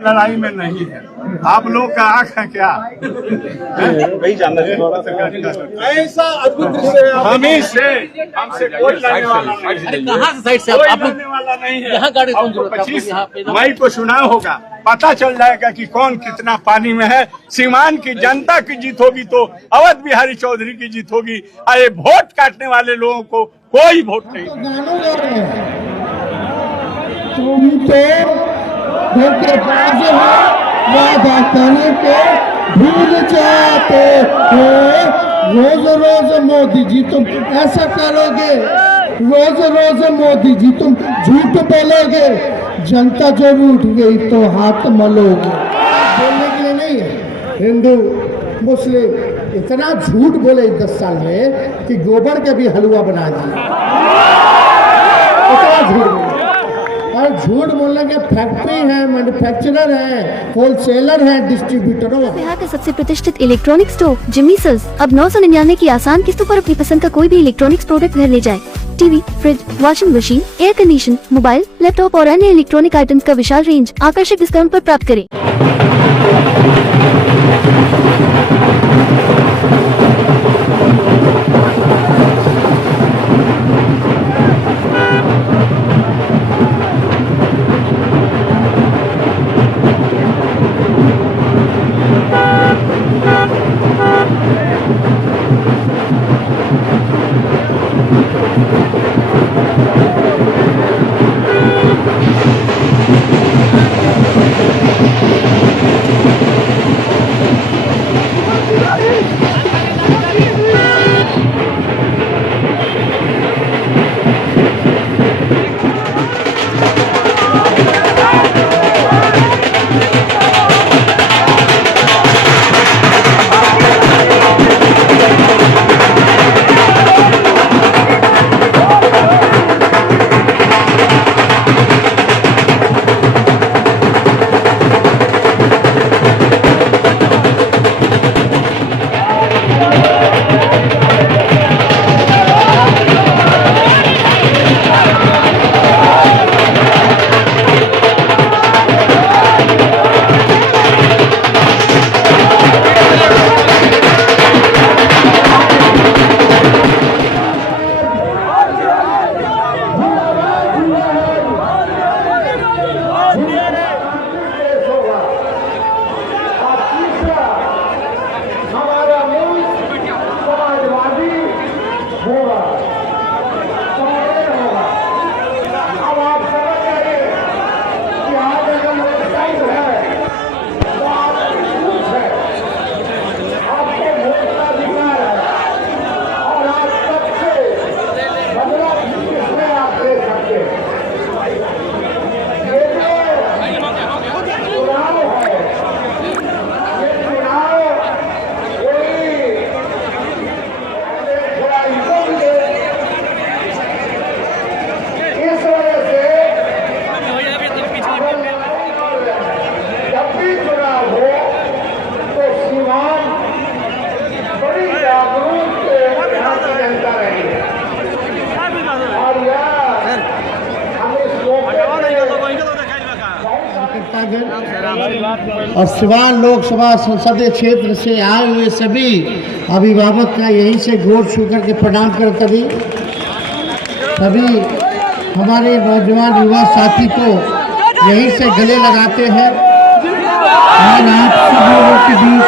लड़ाई में नहीं है। आप लोग का आंख है क्या? वही जानना ऐसा अद्भुत दृश्य है। हमसे कोई लड़ने वाला नहीं है। कहाँ से साइड से कोई आप लड़ने वाला नहीं है। यहाँ गाड़ी कौन आपको जरूरत है? 25 यहाँ पे मई को चुनाव होगा, पता चल जाएगा कि कौन कितना पानी में है। सीमान की जनता की जीत होगी तो अवध बिहारी चौधरी की जीत होगी। ये वोट काटने वाले लोगों को कोई वोट नहीं। गानों गा रहे हैं। तुम तो धोखेबाज हो, वादा करके भूल जाते हो। रोज रोज मोदी जी तुम ऐसा करोगे, रोज रोज मोदी जी तुम झूठ बोलोगे, जनता जो रूठ गई तो हाथ मलोगे। बोलने के लिए नहीं है। हिंदू मुस्लिम इतना झूठ बोले 10 साल में कि गोबर का भी हलवा बना दिया। इतना झूठ बोले। और झूठ बोलने के फैक्ट्री है, मैन्युफैक्चरर है, होलसेलर है, डिस्ट्रीब्यूटर है। बिहार का सबसे प्रतिष्ठित इलेक्ट्रॉनिक स्टोर जिमीसल्स अब 999 की आसान किस्तों पर अपनी पसंद का कोई भी इलेक्ट्रॉनिक्स प्रोडक्ट घर ले जाए। TV, fridge, washing machine, air condition, mobile, laptop और अन्य इलेक्ट्रॉनिक आइटम्स का विशाल रेंज आकर्षक डिस्काउंट पर प्राप्त करें। और सिवान लोकसभा संसदीय क्षेत्र से आए हुए सभी अभिभावक का यहीं से गोड़ छू करके प्रणाम करते हुए सभी हमारे नौजवान युवा साथी को यहीं से गले लगाते हैं। आज आप सब लोगों के बीच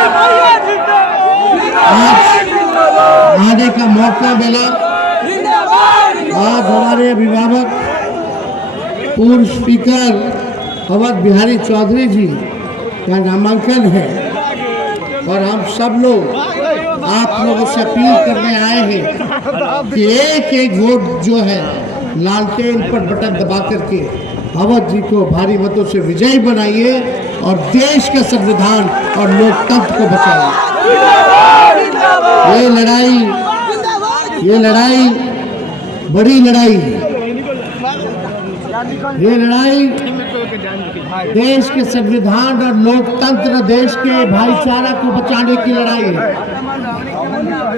आज आने का मौका मिला। आज हमारे अभिभावक पूर्व स्पीकर अवध बिहारी चौधरी जी का नामांकन है और हम सब लोग आप लोगों से अपील करने आए हैं कि एक एक वोट जो है लालटेन पर बटन दबा करके अवध जी को भारी मतों से विजयी बनाइए और देश का संविधान और लोकतंत्र को बचाइए। ये लड़ाई बड़ी लड़ाई है। ये लड़ाई देश के संविधान और लोकतंत्र, देश के भाईचारा को बचाने की लड़ाई है।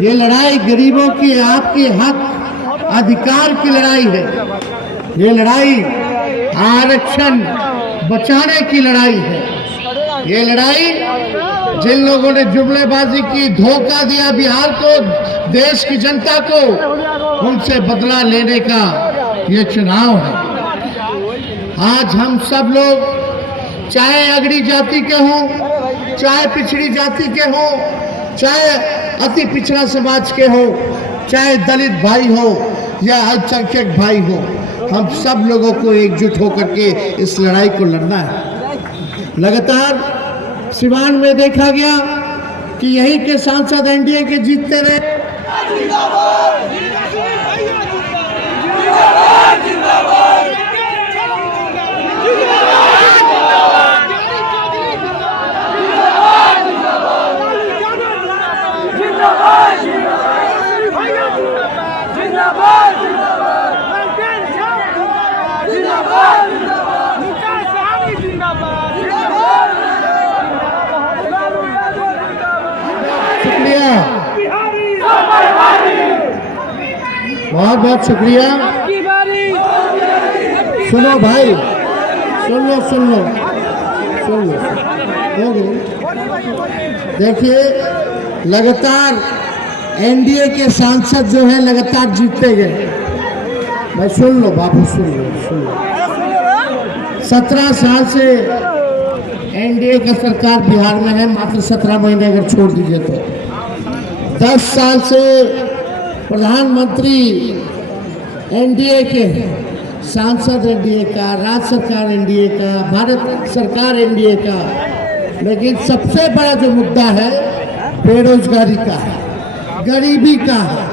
ये लड़ाई गरीबों के आपके हक अधिकार की लड़ाई है। ये लड़ाई आरक्षण बचाने की लड़ाई है। ये लड़ाई जिन लोगों ने जुमलेबाजी की, धोखा दिया बिहार को, देश की जनता को, उनसे बदला लेने का ये चुनाव है। आज हम सब लोग, चाहे अगड़ी जाति के हों, चाहे पिछड़ी जाति के हों, चाहे अति पिछड़ा समाज के हो, चाहे दलित भाई हो या अल्पसंख्यक भाई हो, हम सब लोगों को एकजुट होकर के इस लड़ाई को लड़ना है। लगातार सिवान में देखा गया कि यहीं के सांसद एनडीए के जीतते रहे। शुक्रिया, बहुत बहुत शुक्रिया। सुनो भाई, सुन लो हो गई। देखिए, लगातार एनडीए के सांसद जो है लगातार जीतते गए। भाई सुन लो बाबू, सुन लो। 17 साल से एनडीए का सरकार बिहार में है, मात्र 17 महीने अगर छोड़ दीजिए तो। 10 साल से प्रधानमंत्री एनडीए के, सांसद एनडीए का, राज्य सरकार एनडीए का, भारत सरकार एनडीए का। लेकिन सबसे बड़ा जो मुद्दा है बेरोजगारी का है, गरीबी का है,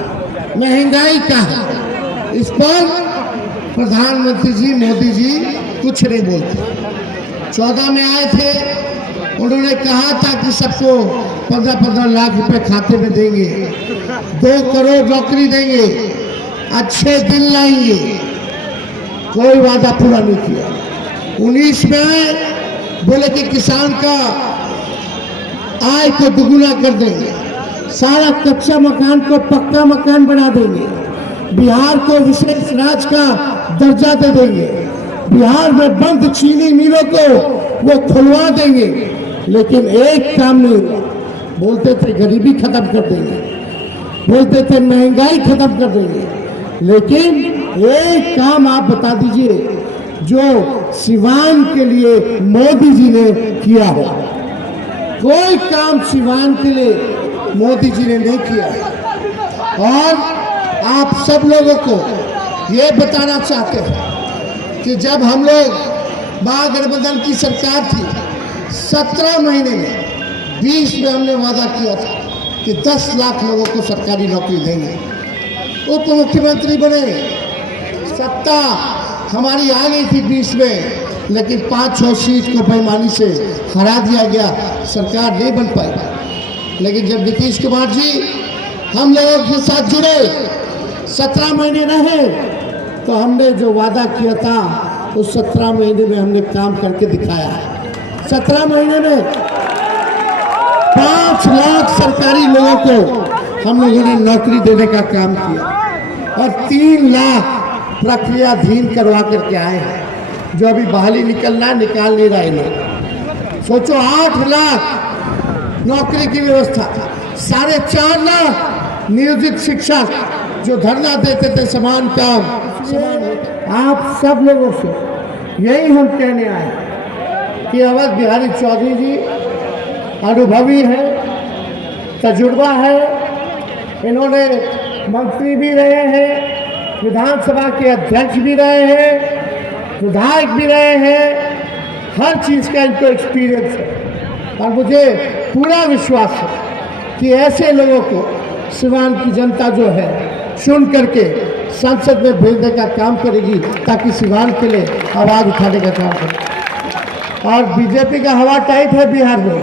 महंगाई का है। इस पर प्रधानमंत्री जी मोदी जी कुछ नहीं बोलते। 14 में आए थे, उन्होंने कहा था कि सबको 15-15 लाख रुपए खाते में देंगे, 2 करोड़ नौकरी देंगे, अच्छे दिन लाएंगे। कोई वादा पूरा नहीं किया। 19 में बोले कि किसान का आय को दुगुना कर देंगे, सारा कच्चा मकान को पक्का मकान बना देंगे, बिहार को विशेष राज्य का दर्जा दे देंगे, बिहार में बंद चीनी मिलों को वो खुलवा देंगे। लेकिन एक काम नहीं हुआ। बोलते थे गरीबी खत्म कर देंगे, बोलते थे महंगाई खत्म कर देंगे, लेकिन एक काम आप बता दीजिए जो सिवान के लिए मोदी जी ने किया हो। कोई काम सिवान के लिए मोदी जी ने नहीं किया। और आप सब लोगों को ये बताना चाहते हैं कि जब हम लोग महागठबंधन की सरकार थी, 17 महीने में 20 में हमने वादा किया था कि 10 लाख लोगों को सरकारी नौकरी देंगे। उप मुख्यमंत्री बने, सत्ता हमारी आ गई थी 20 में, लेकिन 5-6 सीट को बेईमानी से हरा दिया गया, सरकार नहीं बन पाई। लेकिन जब नीतीश कुमार जी हम लोगों के साथ जुड़े, 17 महीने रहे, तो हमने जो वादा किया था उस 17 महीने में हमने काम करके दिखाया है। 17 महीने में 5 लाख सरकारी लोगों को हम लोगों ने नौकरी देने का काम किया और 3 लाख प्रक्रियाधीन करवा करके आए हैं, जो अभी बहाली निकलना निकाल नहीं रहे लोग। सोचो 8 लाख नौकरी की व्यवस्था, 4.5 लाख नियोजित शिक्षक जो धरना देते थे समान काम। आप सब लोगों से यही हम कहने आए कि अवध बिहारी चौधरी जी अनुभवी है, तजुर्बा है, इन्होंने मंत्री भी रहे हैं, विधानसभा के अध्यक्ष भी रहे हैं, विधायक भी रहे हैं, हर चीज़ का इनको एक्सपीरियंस है। और मुझे पूरा विश्वास है कि ऐसे लोगों को सिवान की जनता जो है चुन करके संसद में भेजने का काम करेगी, ताकि सिवान के लिए आवाज़ उठाने का काम करे। और बीजेपी का हवा टाइट है बिहार में,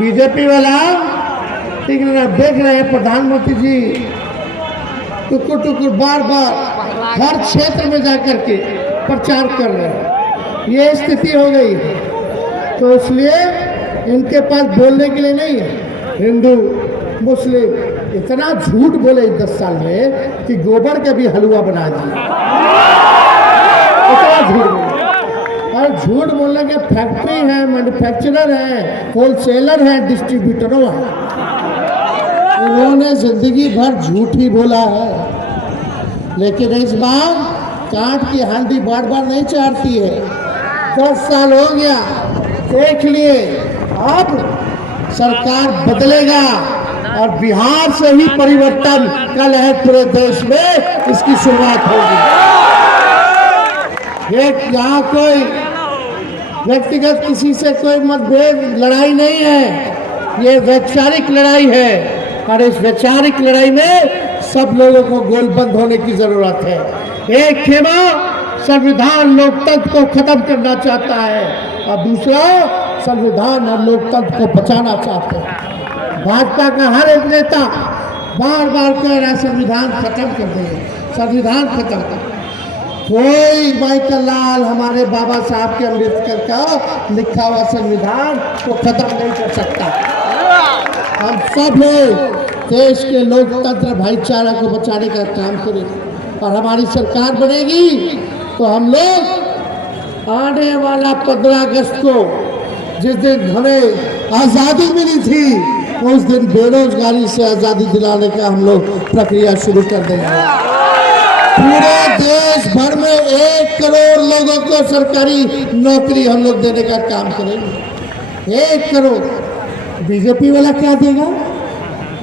बीजेपी वाला देख रहे हैं प्रधानमंत्री जी टुकुर टुकुर बार बार हर क्षेत्र में जाकर के प्रचार कर रहे हैं। ये स्थिति हो गई है, तो इसलिए इनके पास बोलने के लिए नहीं है। हिंदू मुस्लिम इतना झूठ बोले 10 साल में कि गोबर का भी हलवा बना दिया, इतना झूठ बोले। और झूठ बोलने के फैक्ट्री है, मैन्युफैक्चरर है, होलसेलर है, डिस्ट्रीब्यूटरों है। उन्होंने जिंदगी भर झूठ ही बोला है, लेकिन इस बार काट की हल्दी बार बार नहीं चाटती है। 10 साल हो गया, देख लिए, अब सरकार बदलेगा और बिहार से ही परिवर्तन का लहर पूरे देश में इसकी शुरुआत होगी। ये यहाँ कोई व्यक्तिगत किसी से कोई मतभेद लड़ाई नहीं है, ये वैचारिक लड़ाई है और इस वैचारिक लड़ाई में सब लोगों को गोलबंद होने की जरूरत है। एक खेमा संविधान लोकतंत्र को खत्म करना चाहता है और दूसरा संविधान और लोकतंत्र को बचाना चाहते हैं। भाजपा का हर एक नेता बार बार कह रहा है संविधान खत्म कर देंगे, संविधान खत्म कर। कोई माइकल लाल हमारे बाबा साहब के अम्बेडकर का लिखा हुआ संविधान को खत्म नहीं कर सकता। हम सब लोग देश के लोकतंत्र भाईचारा को बचाने का काम करेंगे और हमारी सरकार बनेगी तो हम लोग आने वाला 15 अगस्त को जिस दिन हमें आज़ादी मिली थी उस दिन बेरोजगारी से आज़ादी दिलाने का हम लोग प्रक्रिया शुरू कर देंगे। पूरे देश भर में 1 करोड़ लोगों को सरकारी नौकरी हम लोग देने का काम करेंगे। 1 करोड़। बीजेपी वाला क्या देगा?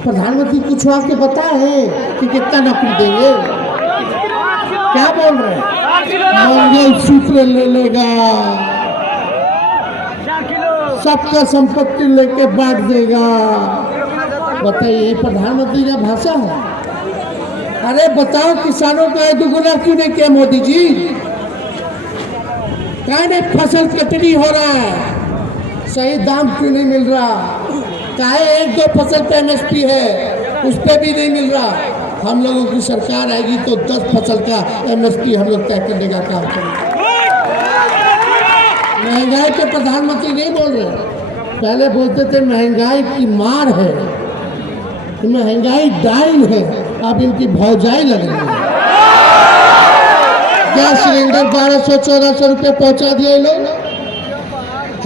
प्रधानमंत्री कुछ आपके पता है कि कितना नौकरी देंगे? क्या बोल रहे हैं? मंगलसूत्र ले लेगा, सबका संपत्ति लेके बांट देगा। बताइए, प्रधानमंत्री का भाषा है? अरे बताओ, किसानों का दुगुना क्यों नहीं किया मोदी जी? काहे फसल कटनी हो रहा है, सही दाम क्यों नहीं मिल रहा? काहे 1-2 फसल पे MSP है, उस पे भी नहीं मिल रहा? हम लोगों की सरकार आएगी तो 10 फसल का MSP हम लोग तय करने का काम करेंगे। महंगाई पे प्रधानमंत्री नहीं बोल रहे, पहले बोलते थे महंगाई की मार है, महंगाई डाइन है, अब इनकी भौजाई लग रही है। गैस सिलेंडर 1200-1400 रुपये पहुंचा दिए लोग।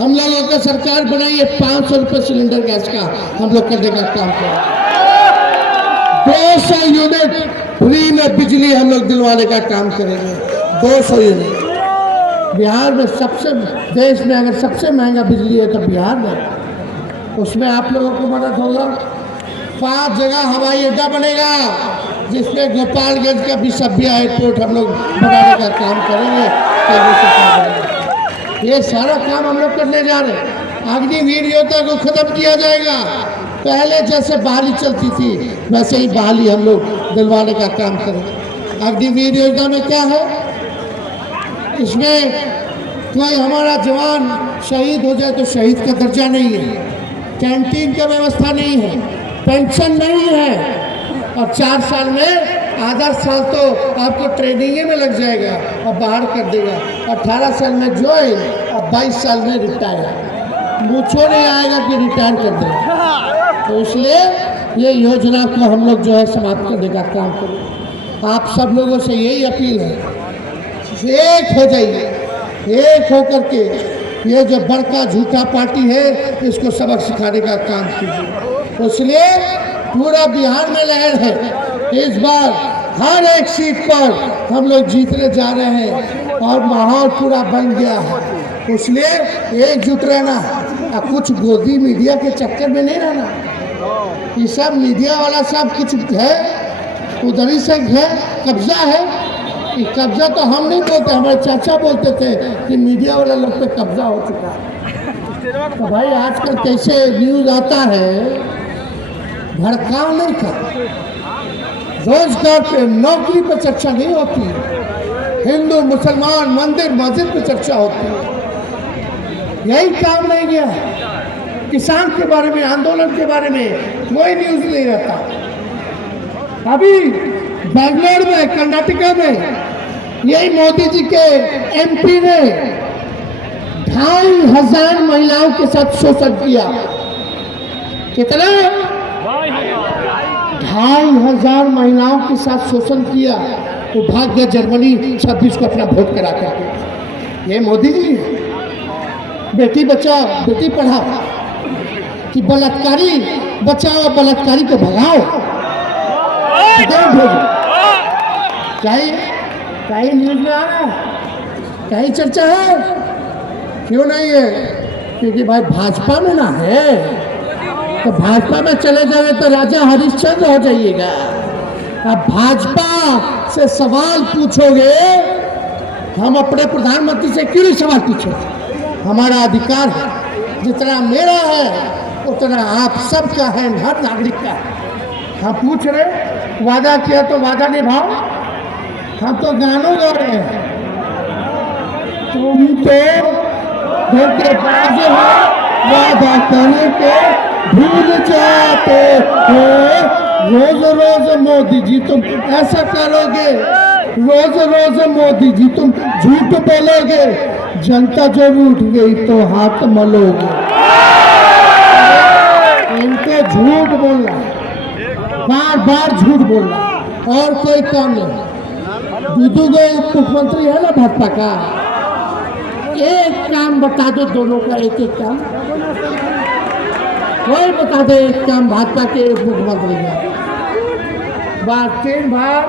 हम लोगों का सरकार बनाई है 500 रुपये सिलेंडर गैस का हम लोग करने का काम करें। 200 यूनिट फ्री में बिजली हम लोग दिलवाने का काम करेंगे। 200 यूनिट। बिहार में सबसे, देश में अगर सबसे महंगा बिजली है तो बिहार में, उसमें आप लोगों को मदद होगा। 5 जगह हवाई अड्डा बनेगा जिसमें गोपालगंज का भी सभ्य एयरपोर्ट हम लोग बनाने का काम करेंगे। ये सारा काम हम लोग करने जा रहे हैं। अग्निवीर योजना को खत्म किया जाएगा। पहले जैसे बहाली चलती थी वैसे ही बहाली हम लोग दिलवाने का काम करेंगे। अग्निवीर योजना में क्या है? इसमें कोई हमारा जवान शहीद हो जाए तो शहीद का दर्जा नहीं है, कैंटीन का व्यवस्था नहीं है, पेंशन नहीं है और 4 साल में आधा साल तो आपको ट्रेनिंग में लग जाएगा और बाहर कर देगा। 18 साल में ज्वाइन और 22 साल में रिटायर। मुझे नहीं आएगा कि रिटायर कर देगा। तो इसलिए ये योजना को हम लोग जो है समाप्त करने का काम करें। आप सब लोगों से यही अपील है, एक हो जाइए, एक होकर के ये जो बड़का झूठा पार्टी है इसको सबक सिखाने का काम कीजिए। इसलिए पूरा बिहार में लहर है। इस बार हर एक सीट पर हम लोग जीतने जा रहे हैं और माहौल पूरा बन गया है। इसलिए एकजुट रहना और कुछ गोदी मीडिया के चक्कर में नहीं रहना। ये सब मीडिया वाला सब कुछ है, उधर ही से है, कब्जा है। ये कब्जा तो हम नहीं बोलते, हमारे चाचा बोलते थे कि मीडिया वाला लोग पे कब्जा हो चुका है। तो भाई आजकल कैसे न्यूज आता है, भड़काव नहीं कर, रोजगार पे, नौकरी पे चर्चा नहीं होती, हिंदू मुसलमान मंदिर मस्जिद पे चर्चा होती है। यही काम रह गया। किसान के बारे में, आंदोलन के बारे में कोई न्यूज नहीं रहता। अभी बेंगलोर में, कर्नाटका में यही मोदी जी के MP ने 2500 महिलाओं के साथ शोषण किया। कितना? 2500 महिलाओं के साथ शोषण किया। तो भाग गया जर्मनी 26 को अपना वोट करा करके। ये मोदी जी बेटी बचाओ बेटी पढ़ाओ कि बलात्कारी बचाओ बलात्कारी को भगाओ? भेजो क्या न्यूज में आ रहा है? क्या चर्चा है? क्यों नहीं है? क्योंकि भाई भाजपा में ना है, तो भाजपा में चले जाए तो राजा हरिश्चंद्र हो जाइएगा। अब भाजपा से सवाल पूछोगे, हम अपने प्रधानमंत्री से क्यों नहीं सवाल पूछोगे? हमारा अधिकार है, जितना मेरा है उतना आप सबका है, हर नागरिक का है। हम पूछ रहे, वादा किया तो वादा निभाओ। हम तो गानों गा रहे हैं, तुम तो धोखेबाज हो, वादा करने के भूल जाते हो। रोज रोज मोदी जी तुम ऐसा करोगे, रोज रोज मोदी जी तुम झूठ बोलोगे, जनता जब उठ गई तो हाथ मलोगे। इनको झूठ बोलना, बार बार झूठ बोलना, और कोई काम नहीं। दूधू गो मुख्यमंत्री है ना भाजपा का, एक काम बता दो दोनों का, एक एक काम कोई बता दे, एक काम भाजपा के मुख्यमंत्री का। तीन बार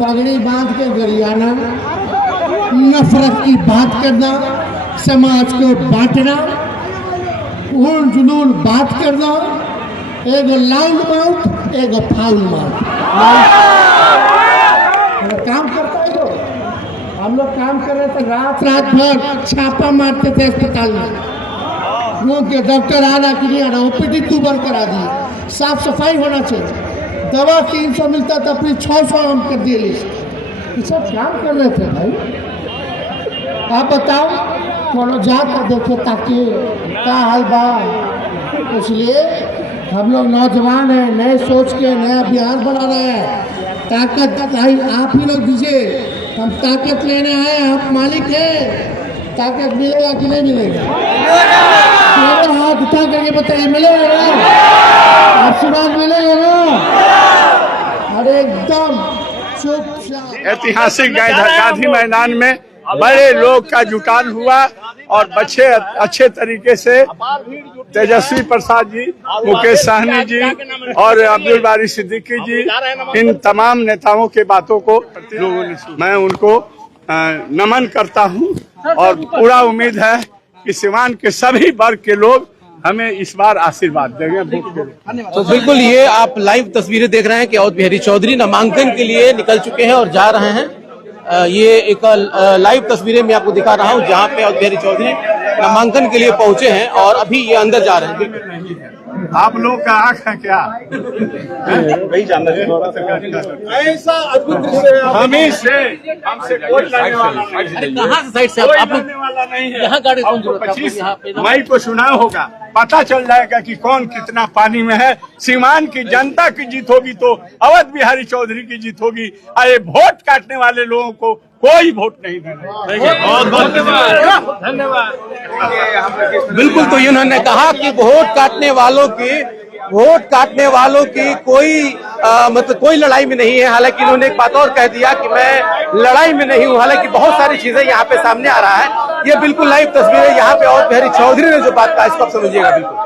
पगड़ी बांध के गरियाना, नफरत की बात करना, समाज को बांटना, उन जुलून बात करना, एगो लाउड माउथ एगो फाउल माउथ। काम करता है तो हम लोग काम कर रहे थे, रात भर छापा मारते थे अस्पताल में, क्योंकि डॉक्टर आना कि नहीं आना, ओपीडी 2 बंद करा दी, साफ सफाई होना चाहिए, दवा 300 मिलता था, फिर 600 हम कर दिए लिस्ट। ये सब काम कर रहे थे भाई। आप बताओ, कौन जाकर देखे ताकि क्या हाल बा? इसलिए हम लोग नौजवान हैं, नए सोच के नया बिहार बना रहे हैं। ताकत आप ही लोग दीजिए, हम ताकत लेने आए, हम मालिक हैं। ताकत मिलेगा कि नहीं मिलेगा? हाथ उठा करके बताइए, मिलेगा ना? आशीर्वाद मिलेगा ना? अरे एकदम चुपचाप। ऐतिहासिक गांधी मैदान में बड़े लोग का जुटान हुआ और बच्चे अच्छे तरीके से तेजस्वी प्रसाद जी, मुकेश सहनी जी और अब्दुल बारी सिद्दीकी जी, इन तमाम नेताओं के बातों को मैं उनको नमन करता हूं और पूरा उम्मीद है कि सीवान के सभी वर्ग के लोग हमें इस बार आशीर्वाद देंगे वोट के लिए। तो बिल्कुल ये आप लाइव तस्वीरें देख रहे हैं कि अवध बिहारी चौधरी नामांकन के लिए निकल चुके हैं और जा रहे हैं। ये एक लाइव तस्वीरें मैं आपको दिखा रहा हूं जहां पे अवध बिहारी चौधरी नामांकन के लिए पहुंचे हैं और अभी ये अंदर जा रहे हैं। आप लोग का आंख है क्या? वही जानना ऐसा अद्भुत दृश्य हमसे कोई लड़ने वाला नहीं। कहाँ से साइड से कोई आप लड़ने वाला नहीं है। यहाँ गाड़ी कौन 25 मई को चुनाव होगा, पता चल जाएगा कि कौन कितना पानी में है। सीवान की जनता की जीत होगी तो अवध बिहारी चौधरी की जीत होगी। ये वोट काटने वाले लोगों को कोई वोट नहीं देना। बहुत बहुत धन्यवाद। बिल्कुल, तो इन्होंने कहा कि वोट काटने वालों की कोई मतलब कोई लड़ाई में नहीं है। हालांकि इन्होंने एक बात और कह दिया कि मैं लड़ाई में नहीं हूं। हालांकि बहुत सारी चीजें यहाँ पे सामने आ रहा है। ये बिल्कुल लाइव तस्वीरें यहाँ पे अवध बिहारी चौधरी ने जो बात कहा, इसको आप समझिएगा। बिल्कुल